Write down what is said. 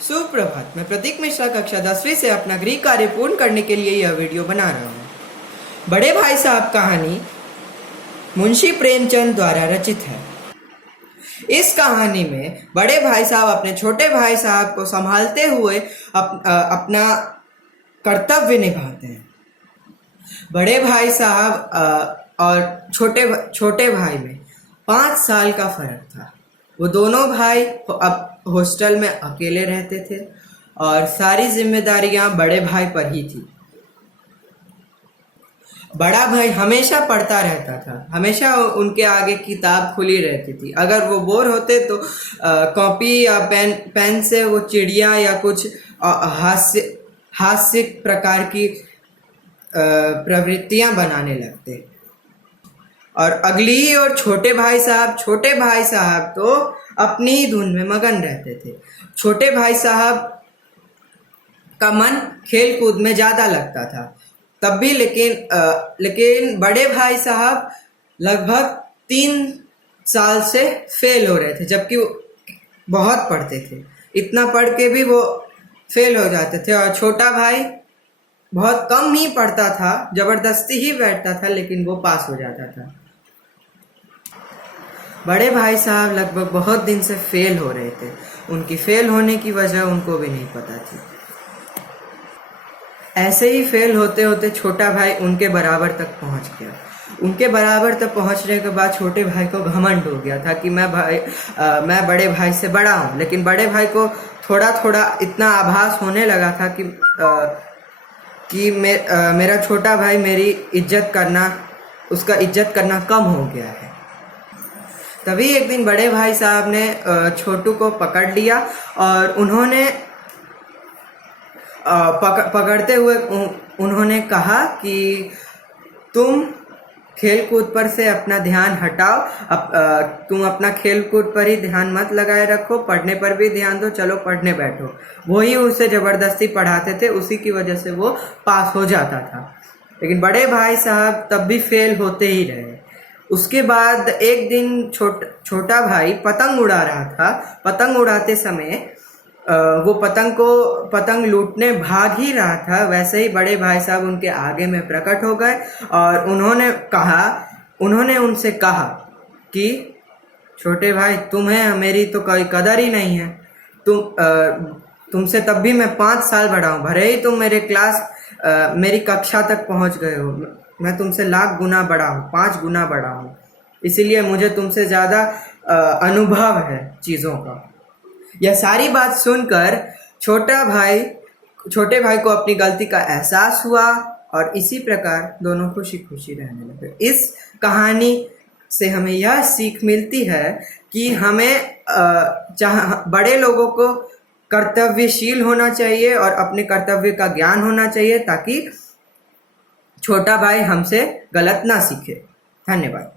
सुप्रभात। मैं प्रतीक मिश्रा कक्षा 10वीं से अपना गृह कार्य पूर्ण करने के लिए यह वीडियो बना रहा हूँ। बड़े भाई साहब कहानी मुंशी प्रेमचंद द्वारा रचित है। इस कहानी में बड़े भाई साहब अपने छोटे भाई साहब को संभालते हुए अपना कर्तव्य निभाते हैं। बड़े भाई साहब और छोटे भाई में 5 साल का फर्क था। वो दोनों भाई अब हॉस्टल में अकेले रहते थे और सारी जिम्मेदारियां बड़े भाई पर ही थी। बड़ा भाई हमेशा पढ़ता रहता था, हमेशा उनके आगे किताब खुली रहती थी। अगर वो बोर होते तो कॉपी या पेन से वो चिड़िया या कुछ हास्य प्रकार की प्रवृत्तियां बनाने लगते। और अगली ही और छोटे भाई साहब तो अपनी ही धुन में मगन रहते थे। छोटे भाई साहब का मन खेल कूद में ज़्यादा लगता था तब भी, लेकिन बड़े भाई साहब लगभग 3 साल से फेल हो रहे थे, जबकि वो बहुत पढ़ते थे। इतना पढ़ के भी वो फेल हो जाते थे। और छोटा भाई बहुत कम ही पढ़ता था, जबरदस्ती ही बैठता था, लेकिन वो पास हो जाता था। बड़े भाई साहब लगभग बहुत दिन से फेल हो रहे थे। उनकी फेल होने की वजह उनको भी नहीं पता थी। ऐसे ही फेल होते होते छोटा भाई उनके बराबर तक पहुंच गया। उनके बराबर तक पहुंचने के बाद छोटे भाई को घमंड हो गया था कि मैं बड़े भाई से बड़ा हूं। लेकिन बड़े भाई को थोड़ा थोड़ा इतना आभास होने लगा था कि मेरा छोटा भाई उसका इज्जत करना कम हो गया है। तभी एक दिन बड़े भाई साहब ने छोटू को पकड़ लिया और उन्होंने पकड़ते हुए उन्होंने कहा कि तुम खेलकूद पर से अपना ध्यान हटाओ। तुम अपना खेलकूद पर ही ध्यान मत लगाए रखो, पढ़ने पर भी ध्यान दो, चलो पढ़ने बैठो। वही उसे जबरदस्ती पढ़ाते थे, उसी की वजह से वो पास हो जाता था। लेकिन बड़े भाई साहब तब भी फेल होते ही रहे। उसके बाद एक दिन छोटा भाई पतंग उड़ा रहा था। पतंग उड़ाते समय वो पतंग लूटने भाग ही रहा था। वैसे ही बड़े भाई साहब उनके आगे में प्रकट हो गए और उन्होंने उनसे कहा कि छोटे भाई, तुम्हें मेरी तो कोई कदर ही नहीं है। तुमसे तब भी मैं 5 साल बड़ा हूँ। भले ही तुम मेरी कक्षा तक पहुँच गए हो, मैं तुमसे लाख गुना बड़ा हूँ, 5 गुना बड़ा हूँ। इसीलिए मुझे तुमसे ज़्यादा अनुभव है चीज़ों का। यह सारी बात सुनकर छोटे भाई को अपनी गलती का एहसास हुआ और इसी प्रकार दोनों खुशी खुशी रहने लगे। इस कहानी से हमें यह सीख मिलती है कि हमें बड़े लोगों को कर्तव्यशील होना चाहिए और अपने कर्तव्य का ज्ञान होना चाहिए, ताकि छोटा भाई हमसे गलत ना सीखे। धन्यवाद।